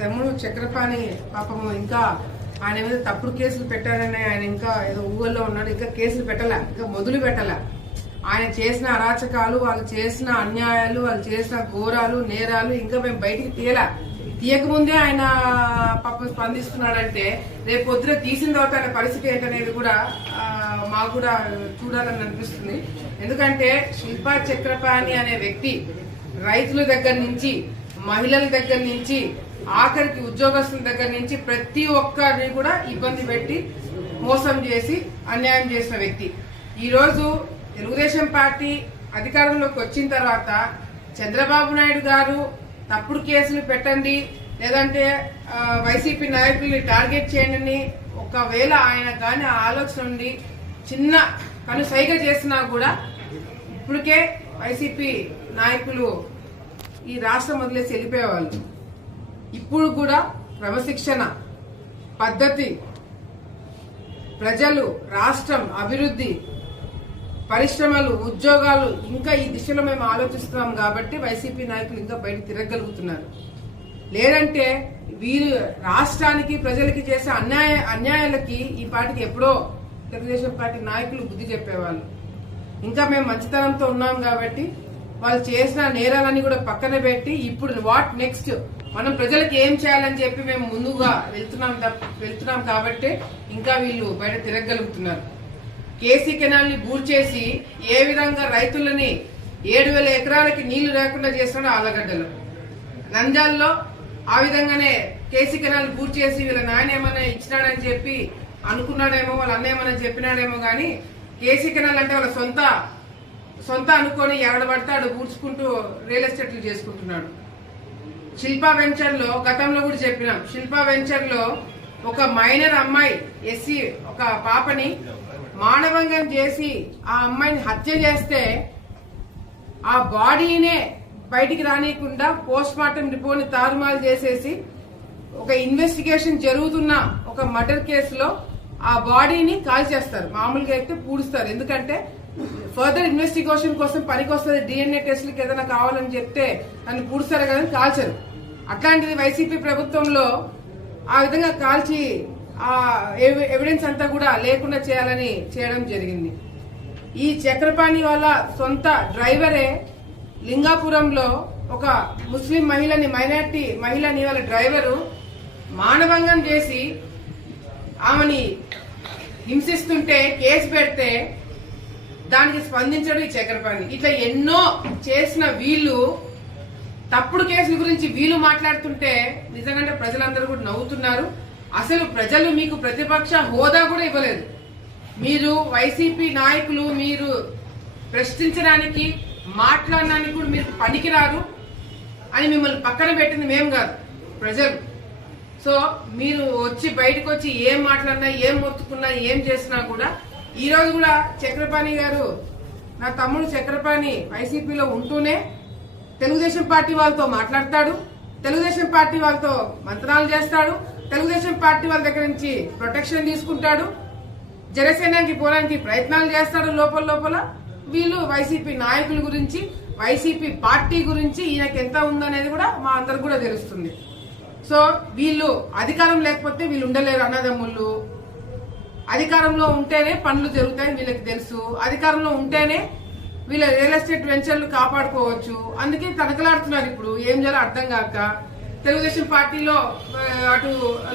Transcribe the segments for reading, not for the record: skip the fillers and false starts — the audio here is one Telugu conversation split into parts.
తమ్ముడు చక్రపాణి పాపము ఇంకా ఆయన మీద తప్పుడు కేసులు పెట్టారని ఆయన ఇంకా ఏదో ఊళ్ళో ఉన్నాడు. ఇంకా కేసులు పెట్టాల, ఇంకా మొదలు పెట్టాల. ఆయన చేసిన అరాచకాలు, వాళ్ళు చేసిన అన్యాయాలు, వాళ్ళు చేసిన ఘోరాలు, నేరాలు ఇంకా మేము బయటికి తీయకముందే ఆయన పాపం స్పందిస్తున్నాడంటే రేపు పొద్దున తీసిన తర్వాత ఆయన పరిస్థితి ఏంటనేది కూడా మాకు కూడా చూడాలని అనిపిస్తుంది. ఎందుకంటే శిల్పా చక్రపాణి అనే వ్యక్తి రైతుల దగ్గర నుంచి, మహిళల దగ్గర నుంచి, ఆఖరికి ఉద్యోగస్తుల దగ్గర నుంచి ప్రతి ఒక్కరిని కూడా ఇబ్బంది పెట్టి మోసం చేసి అన్యాయం చేసిన వ్యక్తి. ఈ రోజు తెలుగుదేశం పార్టీ అధికారంలోకి వచ్చిన తర్వాత చంద్రబాబు నాయుడు గారు తప్పుడు కేసులు పెట్టండి, లేదంటే వైసీపీ నాయకుల్ని టార్గెట్ చేయండి, ఒకవేళ ఆయన కానీ ఆ ఆలోచన ఉండి చిన్న కనుసైగ చేసినా కూడా ఇప్పటికే వైసీపీ నాయకులు ఈ రాష్ట్రం వదిలేసి వెళ్ళిపోయేవాళ్ళు. ఇప్పుడు కూడా క్రమశిక్షణ, పద్ధతి, ప్రజలు, రాష్ట్రం అభివృద్ధి, పరిశ్రమలు, ఉద్యోగాలు ఇంకా ఈ దిశలో మేము ఆలోచిస్తున్నాం కాబట్టి వైసీపీ నాయకులు ఇంకా బయట తిరగలుగుతున్నారు. లేదంటే వీరు రాష్ట్రానికి, ప్రజలకి చేసే అన్యాయాలకి ఈ పార్టీకి ఎప్పుడో తెలుగుదేశం పార్టీ నాయకులు బుద్ధి చెప్పేవాళ్ళు. ఇంకా మేము మంచితనంతో ఉన్నాం కాబట్టి వాళ్ళు చేసిన నేరాలన్నీ కూడా పక్కన పెట్టి ఇప్పుడు వాట్ నెక్స్ట్, మనం ప్రజలకు ఏం చేయాలని చెప్పి మేము ముందుగా వెళ్తున్నాం కాబట్టి ఇంకా వీళ్ళు బయట తిరగలుగుతున్నారు. కేసీ కెనాల్ ని బూర్ చేసి ఏ విధంగా రైతులని 7,000 ఎకరాలకి నీళ్లు లేకుండా చేస్తున్నాడు ఆలగడ్డలో, నంద్యాలలో ఆ విధంగానే కేసీ కెనాల్ బూర్ చేసి వీళ్ళ నాయన ఏమైనా ఇచ్చినాడని చెప్పి అనుకున్నాడేమో, వాళ్ళ అన్న ఏమైనా చెప్పినాడేమో గాని కేసీ కెనాల్ అంటే వాళ్ళ సొంత అనుకొని ఎవడబడితే ఆడు పూడ్చుకుంటూ రియల్ ఎస్టేట్లు చేసుకుంటున్నాడు. శిల్పా వెంచర్ లో గతంలో కూడా చెప్పినాం, శిల్పా వెంచర్ లో ఒక మైనర్ అమ్మాయి ఎస్సీ ఒక పాపని మానభంగం చేసి ఆ అమ్మాయిని హత్య చేస్తే ఆ బాడీనే బయటికి రానియకుండా పోస్ట్ మార్టం రిపోర్ట్ ని తారుమారు చేసేసి ఒక ఇన్వెస్టిగేషన్ జరుగుతున్న ఒక మర్డర్ కేసులో ఆ బాడీని కాల్ చేస్తారు. మామూలుగా అయితే పూడుస్తారు, ఎందుకంటే ఫర్దర్ ఇన్వెస్టిగేషన్ కోసం పనికొస్తుంది, డిఎన్ఏ టెస్ట్లకి ఏదైనా కావాలని చెప్తే అని పూడుస్తారు కదా, కాల్చరు. అట్లాంటిది వైసీపీ ప్రభుత్వంలో ఆ విధంగా కాల్చి ఆ ఎవిడెన్స్ అంతా కూడా లేకుండా చేయాలని చేయడం జరిగింది. ఈ చక్రపాణి వాళ్ళ సొంత డ్రైవరే లింగాపురంలో ఒక ముస్లిం మహిళని, మైనార్టీ మహిళని వాళ్ళ డ్రైవరు మానభంగం చేసి ఆమెని హింసిస్తుంటే కేసు పెడితే దానికి స్పందించడం ఈ చక్రపాణి. ఇట్లా ఎన్నో చేసిన వీళ్ళు తప్పుడు కేసుల గురించి వీళ్ళు మాట్లాడుతుంటే నిజంగా ప్రజలందరూ కూడా నవ్వుతున్నారు. అసలు ప్రజలు మీకు ప్రతిపక్ష హోదా కూడా ఇవ్వలేదు. మీరు వైసీపీ నాయకులు మీరు ప్రశ్నించడానికి, మాట్లాడడానికి కూడా మీరు పనికిరారు అని మిమ్మల్ని పక్కన పెట్టింది మేము కాదు, ప్రజలు. సో మీరు వచ్చి బయటకు వచ్చి ఏం మాట్లాడినా, ఏం మొత్తుకున్నా, ఏం చేసినా కూడా ఈ రోజు కూడా చక్రపాణి గారు, నా తమ్ముడు చక్రపాణి వైసీపీలో ఉంటూనే తెలుగుదేశం పార్టీ వాళ్ళతో మాట్లాడతాడు, తెలుగుదేశం పార్టీ వాళ్ళతో మంత్రాలు చేస్తాడు, తెలుగుదేశం పార్టీ వాళ్ళ దగ్గర నుంచి ప్రొటెక్షన్ తీసుకుంటాడు, జనసేనకి పోవడానికి ప్రయత్నాలు చేస్తాడు లోపల. వీళ్ళు వైసీపీ నాయకుల గురించి, వైసీపీ పార్టీ గురించి ఈయనకి ఎంత ఉందనేది కూడా మా అందరికి కూడా తెలుస్తుంది. సో వీళ్ళు అధికారం లేకపోతే వీళ్ళు ఉండలేరు అన్నదమ్ముళ్ళు. అధికారంలో ఉంటేనే పనులు జరుగుతాయని వీళ్ళకి తెలుసు, అధికారంలో ఉంటేనే వీళ్ళ రియల్ ఎస్టేట్ వెంచర్లు కాపాడుకోవచ్చు. అందుకే తనకలాడుతున్నారు. ఇప్పుడు ఏం చేయాలో అర్థం కాక తెలుగుదేశం పార్టీలో అటు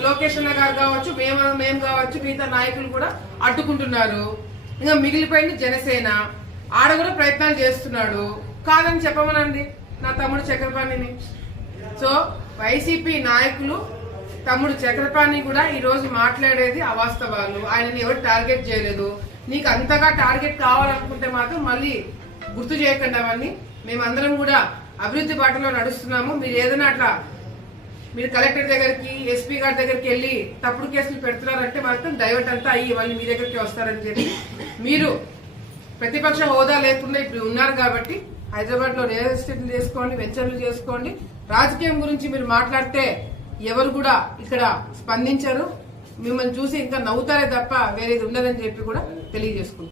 లోకేష్ అన్న గారు కావచ్చు, మేము కావచ్చు, మిగతా నాయకులు కూడా అడ్డుకుంటున్నారు. ఇంకా మిగిలిపోయింది జనసేన, ఆడ కూడా ప్రయత్నాలు చేస్తున్నాడు. కాదని చెప్పమనండి నా తమ్ముడు చక్రపాణిని. సో వైసీపీ నాయకులు తమ్ముడు చక్రపాణి కూడా ఈ రోజు మాట్లాడేది అవాస్తవాలు. ఆయనని ఎవరు టార్గెట్ చేయలేదు. నీకు అంతగా టార్గెట్ కావాలనుకుంటే మాత్రం మళ్ళీ గుర్తు చేయకండి అవన్నీ. మేమందరం కూడా అభివృద్ధి బాటలో నడుస్తున్నాము. మీరు ఏదైనా అట్లా మీరు కలెక్టర్ దగ్గరికి, ఎస్పీ గారి దగ్గరికి వెళ్లి తప్పుడు కేసులు పెడుతున్నారంటే మాత్రం డైవర్ట్ అంతా అయ్యి వాళ్ళు మీ దగ్గరికి వస్తారని చెప్పి, మీరు ప్రతిపక్ష హోదా లేకుండా ఇప్పుడు ఉన్నారు కాబట్టి హైదరాబాద్ లో రియల్ ఎస్టేట్లు చేసుకోండి, వెంచర్లు చేసుకోండి. రాజకీయం గురించి మీరు మాట్లాడితే ఎవరు కూడా ఇక్కడ స్పందించరు. మిమ్మల్ని చూసి ఇంకా నవ్వుతారే తప్ప వేరేది ఉండదని చెప్పి కూడా తెలియజేసుకుంటారు.